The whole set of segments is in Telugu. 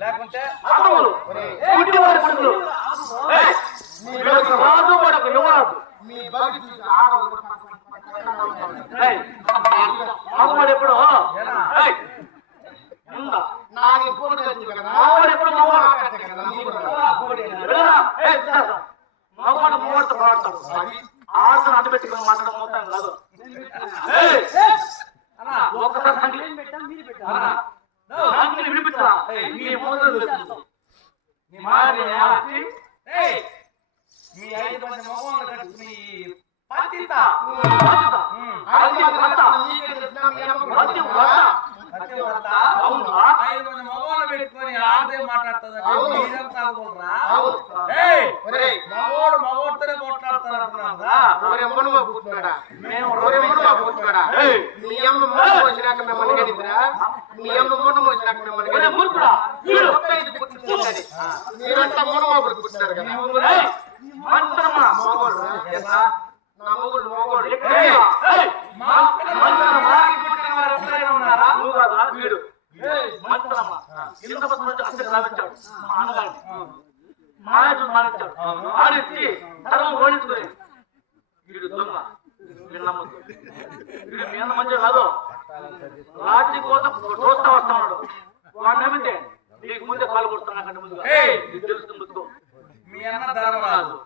లేకుంటే మగవాడు ఎప్పుడు మగవాడు మూడుతో పోరాడతాడు ఆడుతున్న అడ్డు పెట్టుకుని మాట్లాడడం మొత్తం కాదు ఒకసారి వినిపించా మీ 5 మంది మగవాళ్ళు కట్టుకుని పతిత మగవాళ్ళు పెట్టుకొని ఆడే మాట్లాడుతుంది మగోడు మగోడితోనే ఆడిచ్చి ధర్మం ఓడించుకుని వీడు దొంగ వీడు నమ్మదు వీడు మీద మంచి కాదు రాజీ కోసం చూస్తా వస్తున్నాడు వాడు నమ్మితే నీకు ముందే కాలు కొడుతున్నా ముందుగా తెలుస్తుంది ముందు మీ అన్న ధర్మరాజు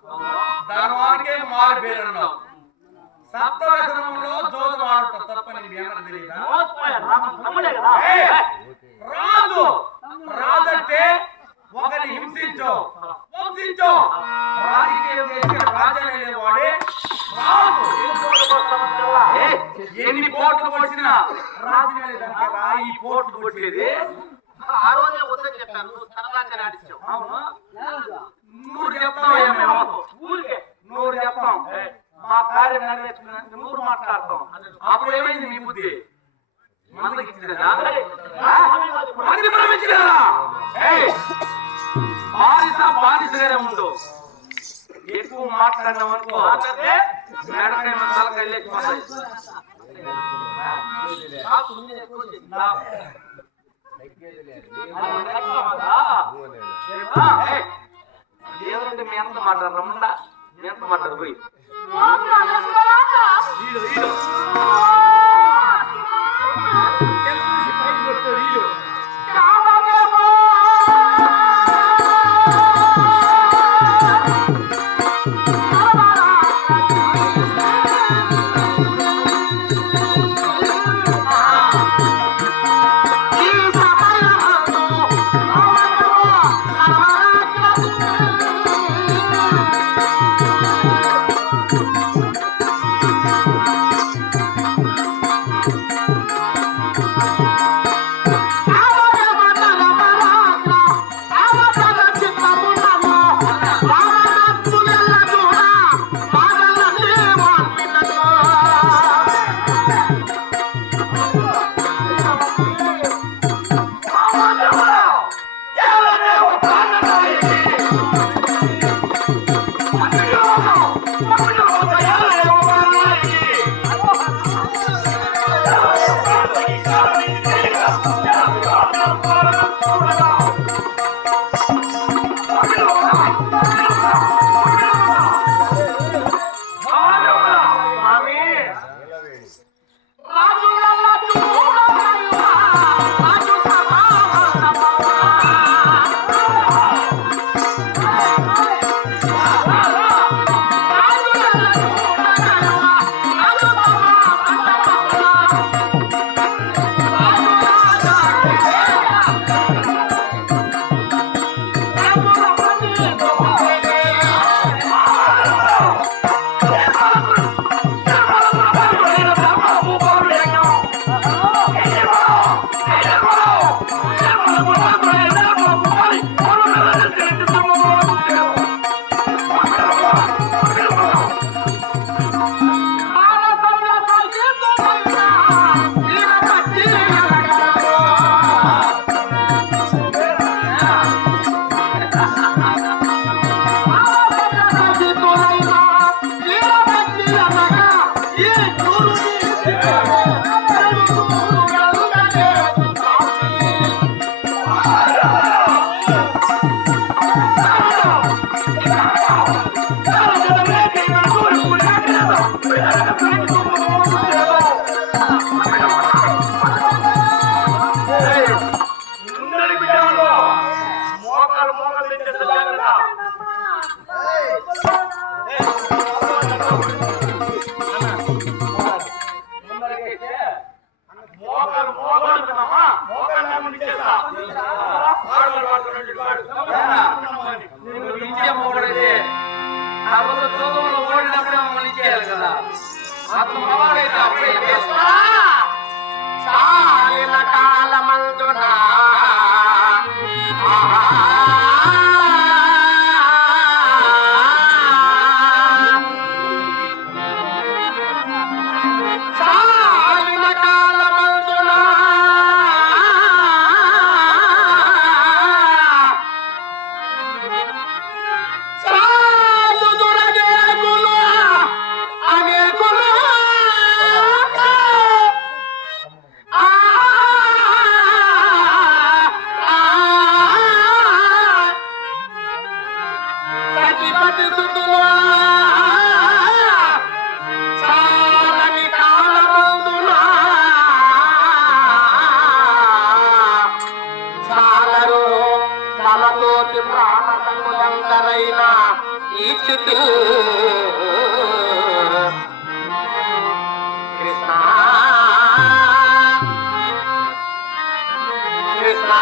ధర్మానికే మారు పేరున్నావు సప్తవ్యసనంలో జోదం ఆడుతావు తప్పని మీ అన్న తెలియదా రాజు రాజంటే ఒకరిని హింసించో వంశించో రాజకీయం చేసి రాజ్యాలు వాడే రాజు ఎన్ని పోట్లు కొట్టినా రాజకీయాలు ఈ పోట్లు కొట్టేది ఆ రోజే వద్దని చెప్పాను నూరు చెప్తాం ఊరికే నూరు చెప్తాం మా కార్యం నెరవేర్చుకున్నా 100 మాట్లాడతాం అప్పుడు ఏమైంది మీ బుద్ధి మందికి ఇచ్చిందా బానిసగానే ఉండు ఎక్కువ మాట్లాడినాం అనుకో మేడకాయ తలకాయ లేకపోతాయి దేవుడు మీ ఎంత మాట్లాడు రమ్మండా మీ ఎంత మాట్లాడు పోయి నీకు విద్య మొగుడైతే కాకపోతే చదువులో ఓడినప్పుడే మమ్మల్ని ఇచ్చేయాలి కదా. అతను మగవాడైతే అప్పుడే చాలిన కాలమందున చాలిన కాలమందున చాలు దురగేగులు అనేకులు సతిపతి సుతులు చాలని కాలమందున చాలరు తలతోటి ప్రాణములందరైనా ఈ స్థితి కృష్ణ కృష్ణ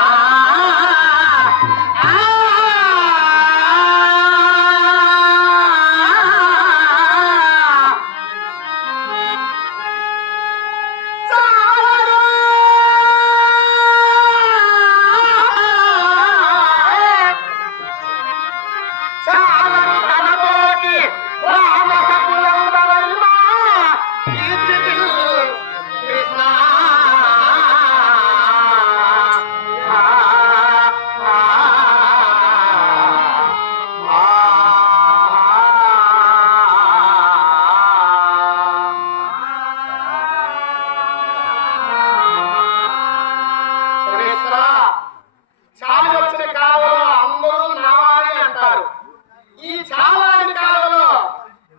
చాలు వచ్చిన కాలంలో అందరూ నావాలని అంటారు. ఈ చాలాని కాలంలో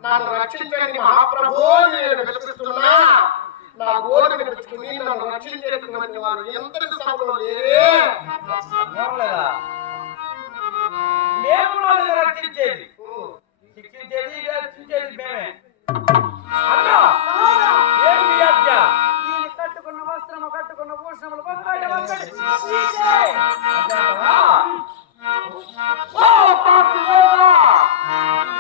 నన్ను రక్షించండి మహాప్రభు నేను పిలుపుతున్నా. నా గోడు వినిపించుకుని నన్ను రక్షించేటువంటి వారు ఎంతటి సభలో లేరే. మేము రక్షించేది శిక్షించేది రక్షించేది మేమే. అన్నా ఏంటి ఆజ్ఞ? కట్టుకున్న వస్త్రము కట్టుకున్న భూషణములు ఒక్కటి ఒక్కటి